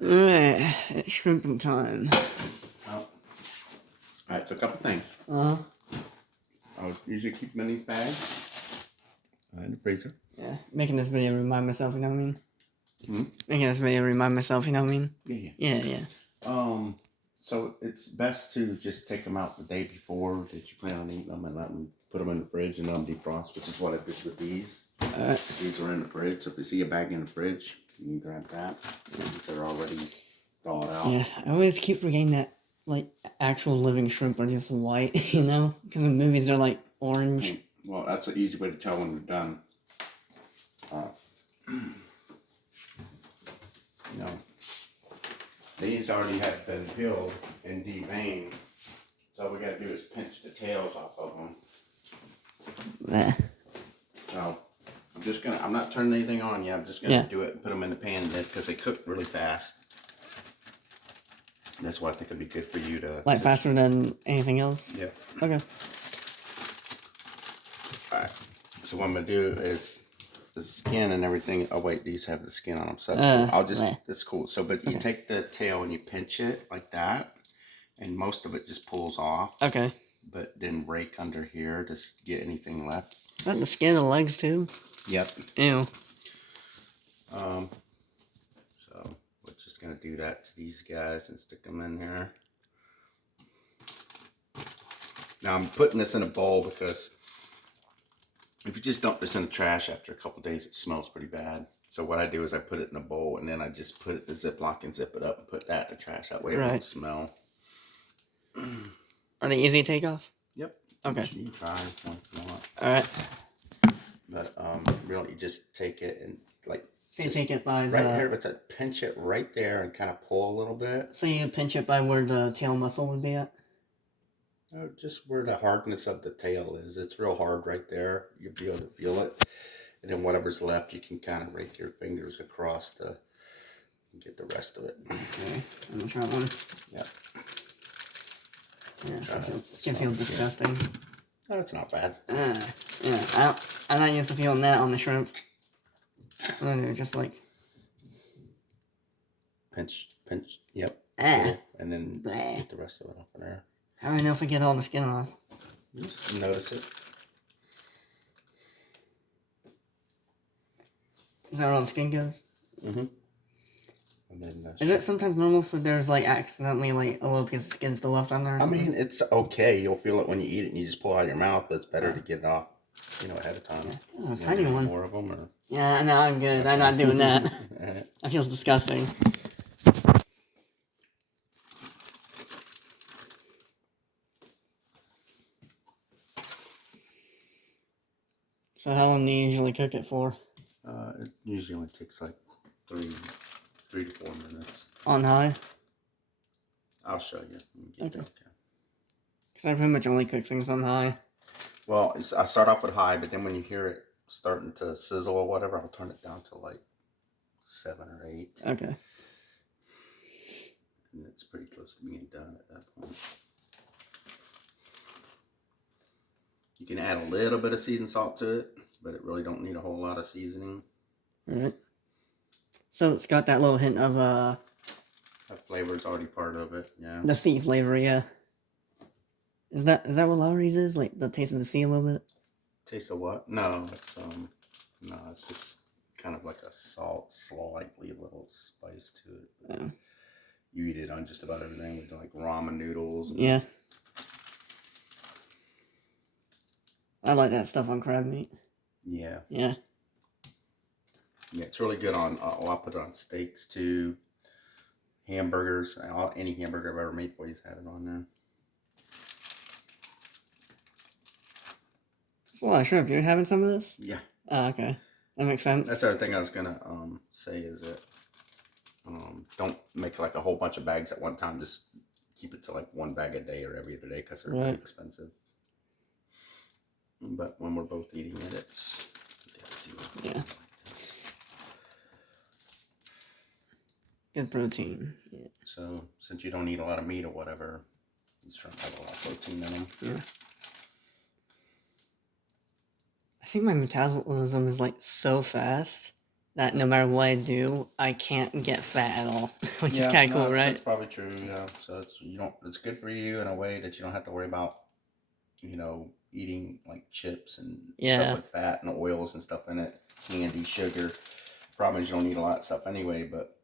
Alright, it's shrimping time. Oh. Alright, so a couple things. Uh-huh. I usually keep them in these bags in the freezer. Yeah, making this video remind myself, you know what I mean? Hmm? Making this video remind myself, you know what I mean? Yeah. Yeah. So it's best to just take them out the day before that you plan on eating them and let them put them in the fridge and let them defrost, which is what I did with these. These are in the fridge, so if you see a bag in the fridge, you can grab that. These are already thawed out. Yeah, I always keep forgetting that, like, actual living shrimp are just white, you know? Because in movies they're, like, orange. Well, that's an easy way to tell when they're done. You know, these already have been peeled and deveined, so all we gotta do is pinch the tails off of them. Bleh. So I'm not turning anything on yet. I'm just gonna do it and put them in the pan because they cook really fast. That's why I think it'd be good for you to... Like faster than anything else? Yep. Okay. Alright, so what I'm gonna do is the skin and everything. Oh wait, these have the skin on them, so that's cool. That's cool. So, but you take the tail and you pinch it like that, and most of it just pulls off. Okay. But then rake under here to get anything left. Is that the skin of the legs too? Yep. Ew. So we're just gonna do that to these guys and stick them in here. Now I'm putting this in a bowl because if you just dump this in the trash after a couple days, it smells pretty bad. So what I do is I put it in a bowl and then I just put it in a Ziploc and zip it up and put that in the trash. That way it won't smell. Are they easy to take off? Yep. Okay. You can try if you want. Alright. But really, you just take it and like. So you take it by the... Right here, but pinch it right there and kind of pull a little bit. So you pinch it by where the tail muscle would be at? No, just where the hardness of the tail is. It's real hard right there. You'll be able to feel it. And then whatever's left, you can kind of rake your fingers across to get the rest of it. Okay, I'm gonna try one. Yep. Yeah, it's gonna feel disgusting. No, it's not bad. Yeah, I'm not used to feeling that on the shrimp. Just like pinch, yep. And then get the rest of it off in there. How do I know if I get all the skin off? Just notice it. Is that where all the skin goes? Mm-hmm. And then is it sometimes normal for there's like accidentally like a little piece of skin still left on there? I mean, it's okay. You'll feel it when you eat it and you just pull it out of your mouth, but it's better to get it off, ahead of time. Yeah. Tiny one. More of them, or? Yeah, no, I'm good. I'm not doing that. That feels disgusting. So how long do you usually cook it for? It usually only takes like 3 to 4 minutes. On high? I'll show you. Okay. Because I pretty much only cook things on high. Well, I start off with high, but then when you hear it starting to sizzle or whatever, I'll turn it down to like 7 or 8. Okay. And it's pretty close to being done at that point. You can add a little bit of seasoned salt to it, but it really don't need a whole lot of seasoning. Alright. So it's got that little hint of that flavor is already part of it, yeah. The sea flavor, yeah. Is that what Lawry's is? Like the taste of the sea a little bit? Taste of what? No, it's just kind of like a slightly little spice to it. Yeah. You eat it on just about everything with like ramen noodles. Yeah. I like that stuff on crab meat. Yeah. Yeah. Yeah, it's really good on, I put it on steaks too. Hamburgers, any hamburger I've ever made for you's had it on there. That's a lot of shrimp. You're having some of this? Yeah. Oh, okay. That makes sense. That's the other thing I was gonna say is that don't make like a whole bunch of bags at one time. Just keep it to like 1 bag a day or every other day because they're really expensive. But when we're both eating it, it's yeah. Good protein. Yeah. So since you don't eat a lot of meat or whatever, these shrimp have a lot of protein in them. Yeah. I think my metabolism is like so fast that no matter what I do, I can't get fat at all, which is kind of cool, right? That's probably true. Yeah, so it's good for you in a way that you don't have to worry about, eating like chips and stuff Yeah, with fat and oils and stuff in it, candy, sugar. Problem is you don't eat a lot of stuff anyway, but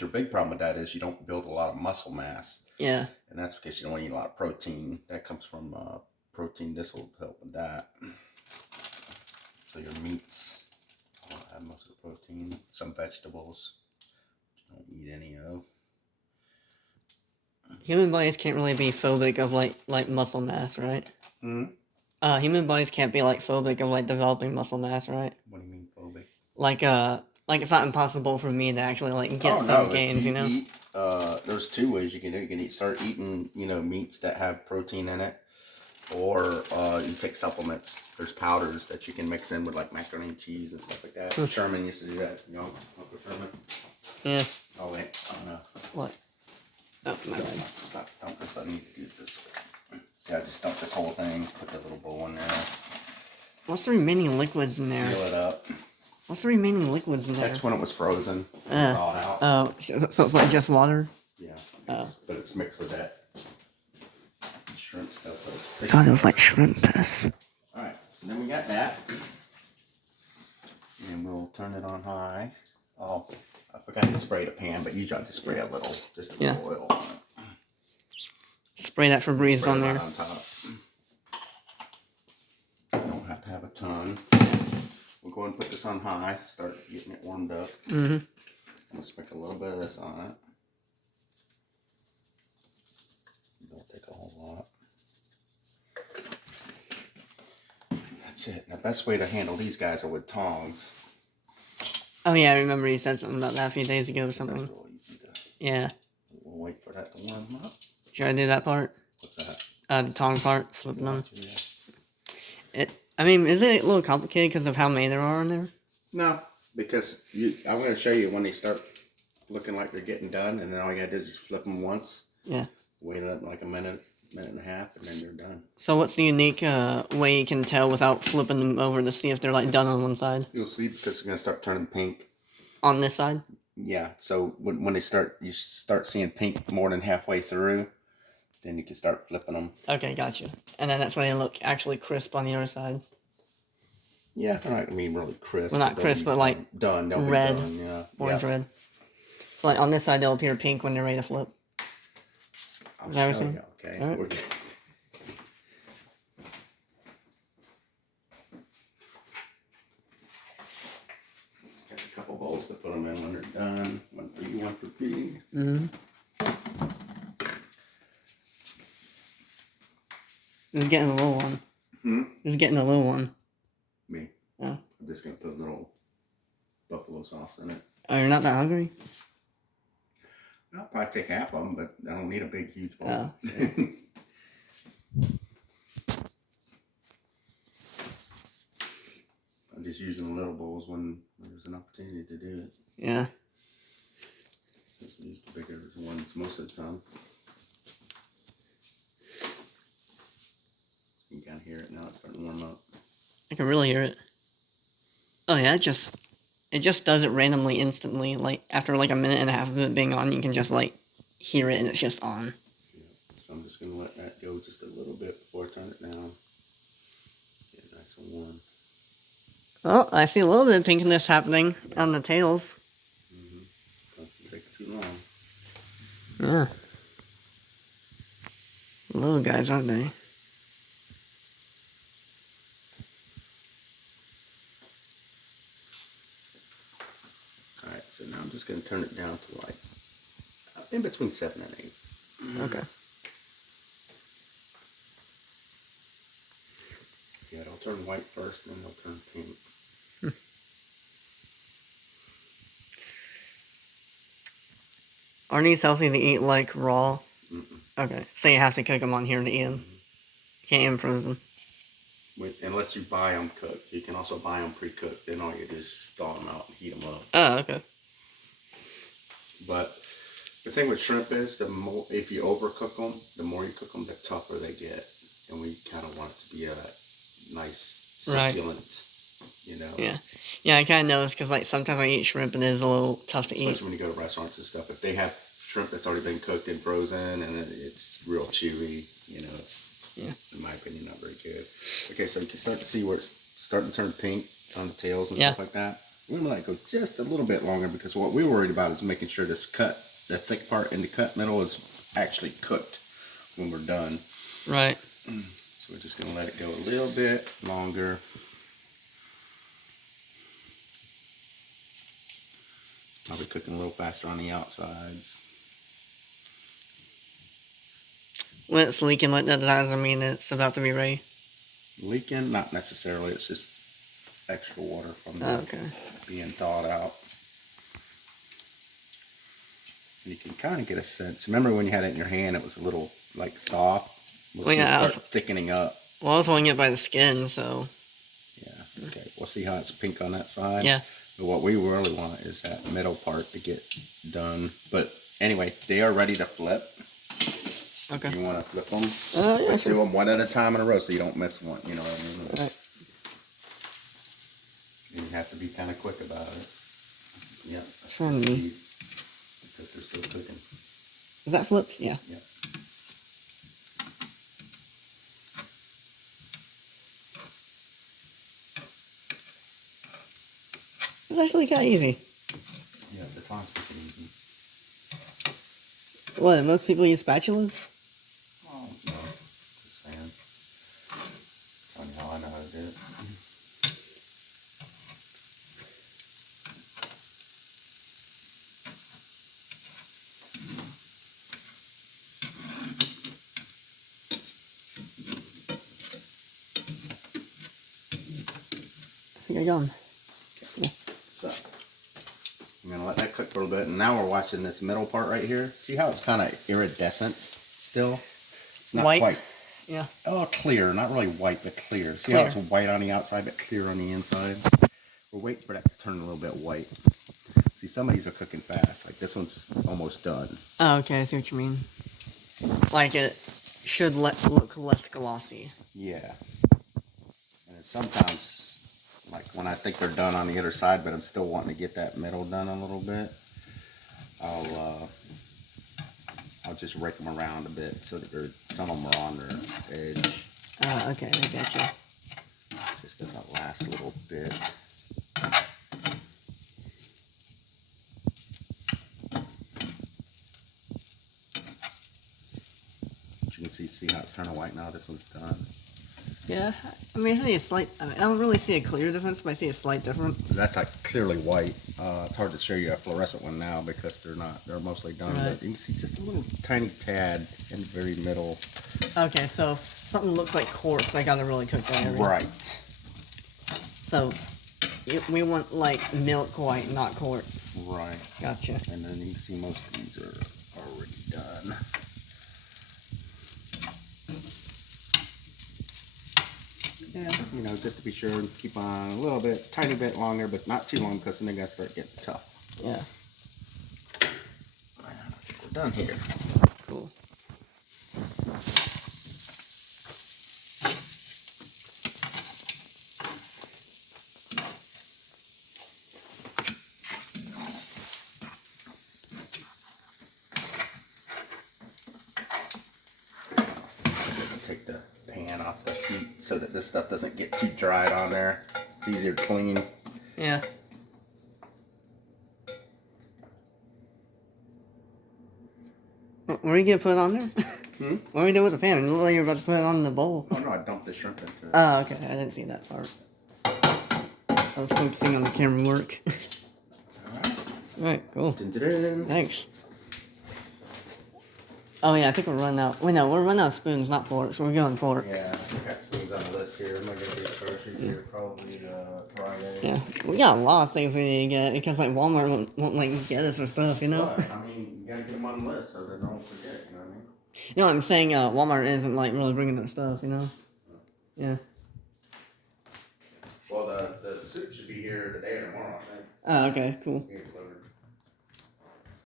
your big problem with that is you don't build a lot of muscle mass, yeah. and that's because you don't eat a lot of protein. That comes from protein. This will help with that. So your meats will have most of the protein. Some vegetables you don't eat any of. Human bodies can't really be phobic of like muscle mass, right? Hmm. Human bodies can't be like phobic of like developing muscle mass, right? What do you mean phobic? Like it's not impossible for me to actually like get Oh some no! If gains, you you know? eat, there's two ways you can do it. You can start eating, meats that have protein in it, or you take supplements. There's powders that you can mix in with like macaroni and cheese and stuff like that. Sherman used to do that, Uncle Sherman. Yeah. Oh wait, I don't know. What? Oh my bad. Dump this. I need to do this. Yeah, just dump this whole thing. Put the little bowl in there. What's the remaining liquids in Seal there? it up. What's the remaining liquids in there? That's when it was frozen. Thawed out. Oh, so it's like just water? Yeah. Oh. But it's mixed with that shrimp stuff. So God, it was like shrimp piss. Alright, so then we got that. And we'll turn it on high. Oh, I forgot to spray the pan, but you tried to spray just a little oil on it. Spray that Febreze on there. On top. You don't have to have a ton. We'll go ahead and put this on high, start getting it warmed up. Mm-hmm. We'll sprinkle a little bit of this on it. Don't take a whole lot. That's it. The best way to handle these guys are with tongs. Oh yeah, I remember you said something about that a few days ago or something. That's real easy to. Yeah. We'll wait for that to warm up. Should I do that part? What's that? The tong part, flipping them. Yeah. I mean, is it a little complicated because of how many there are in there? No, because I'm going to show you when they start looking like they're getting done, and then all you got to do is just flip them once. Yeah. Wait like a minute and a half, and then they're done. So what's the unique way you can tell without flipping them over to see if they're like done on one side? You'll see because they're going to start turning pink. On this side? Yeah. So when you start seeing pink more than halfway through, then you can start flipping them. Okay, gotcha. And then that's when they look actually crisp on the other side. Yeah, they're not gonna be really crisp. Well, not crisp, but like done. They'll red, be done, yeah. Orange red. So like on this side they'll appear pink when they're ready to flip. I'll Never show seen? you, okay. All right. Just got a couple bowls to put them in when they're done. One for you, one for me. Mm-hmm. Who's getting a little one? Who's getting a little one? Me. Oh. I'm just gonna put a little buffalo sauce in it. Oh, you're not that hungry? I'll probably take half of them, but I don't need a big, huge bowl. Oh, I'm just using little bowls when there's an opportunity to do it. yeah. Since we use the bigger ones most of the time. You can hear it now. It's starting to warm up. I can really hear it. Oh yeah, it just does it randomly, instantly. Like after like a minute and a half of it being on, you can just like hear it and it's just on. Yeah. So I'm just gonna let that go just a little bit before I turn it down. Get it nice and warm. Oh, I see a little bit of pinkiness happening on the tails. Don't take too long. Yeah. Little guys, aren't they? Alright, so now I'm just going to turn it down to like in between 7 and 8. Okay. Yeah, it'll turn white first and then they'll turn pink. Aren't these healthy to eat like raw? Mm-mm. Okay, so you have to cook them on here to eat them. You can't eat them frozen. Unless you buy them cooked. You can also buy them pre-cooked. Then all you do is thaw them out and heat them up. Oh, okay. But the thing with shrimp is, if you overcook them, the more you cook them, the tougher they get. And we kind of want it to be a nice, succulent You know. Yeah. Yeah, I kind of noticed because like sometimes when I eat shrimp, it is a little tough to Especially eat. when you go to restaurants and stuff. If they have shrimp that's already been cooked and frozen and it's real chewy, you know, it's, Yeah. in my opinion, not very good. Okay, so you can start to see where it's starting to turn pink on the tails and Yeah. stuff like that. We're gonna let it go just a little bit longer because what we were worried about is making sure this cut, the thick part in the cut middle, is actually cooked when we're done. Right. So we're just gonna let it go a little bit longer. Probably cooking a little faster on the outsides. When it's leaking like that, doesn't mean it's about to be ready. Leaking? Not necessarily. It's just extra water from the being thawed out. And you can kind of get a sense. Remember when you had it in your hand, it was a little like soft. It's Well, yeah, start thickening up. Well, I was holding it by the skin, so. Yeah. Okay. We'll see how it's pink on that side. Yeah. But what we really want is that middle part to get done. But anyway, they are ready to flip. Okay. You want to flip them? Yeah. Do them one at a time in a row so you don't miss one. You know what I mean? All right. You have to be kind of quick about it. Yep. Funny. Because they're still cooking. Is that flipped? Yeah. Yeah. It's actually kind of easy. Yeah, the tongs pretty easy. What, most people use spatulas? Oh, no. Just saying. Telling you how I know how to do it. I think I got 'em. Okay. So, I'm going to let that cook for a little bit. And now we're watching this middle part right here. See how it's kind of iridescent still? It's not White. quite. Yeah. Oh, clear. Not really white, but clear. See how it's white on the outside, but clear on the inside? We're waiting for that to turn a little bit white. See, some of these are cooking fast. Like this one's almost done. Oh, okay, I see what you mean. Like it should look less glossy. Yeah. And then sometimes, like when I think they're done on the other side, but I'm still wanting to get that middle done a little bit, I'll just rake them around a bit so that some of them are on their edge. Okay, I gotcha. Just as a last little bit. You can see how it's turning white now. This one's done. Yeah, I mean, I see a slight. I don't really see a clear difference, but I see a slight difference. That's like clearly white. It's hard to show you a fluorescent one now because they're not. They're mostly done. Right. But you can see just a little tiny tad in the very middle. Okay, so if something looks like quartz, I gotta really cook that area. Right. So we want like milk white, not quartz. Right. Gotcha. And then you can see most of these are already done. Yeah, you know, just to be sure, keep on a little bit, tiny bit longer, but not too long because then they're gonna start getting tough. Yeah. I think we're done here. Cool. Take the pan off the heat so that this stuff doesn't get too dried on there. It's easier to clean. Yeah. What are you gonna put it on there? What are we doing with the pan? It looked like you were about to put it on the bowl. Oh no, I dumped the shrimp into it. Oh, okay. I didn't see that part. I was focusing on the camera work. Alright. Alright, cool. Dun, dun, dun. Thanks. Oh yeah, I think we're running out. Wait, no, we're running out of spoons, not forks. We're going forks. Yeah, I got spoons on the list here. I'm gonna get groceries here probably Friday. Yeah, we got a lot of things we need to get because like Walmart won't like get us our stuff, you know. But, I mean, you gotta get them on the list so they don't forget. You know what I mean? You know what I'm saying? Walmart isn't like really bringing their stuff, you know. Yeah. Well, the soup should be here today or tomorrow, I think. Oh, okay, cool. Here,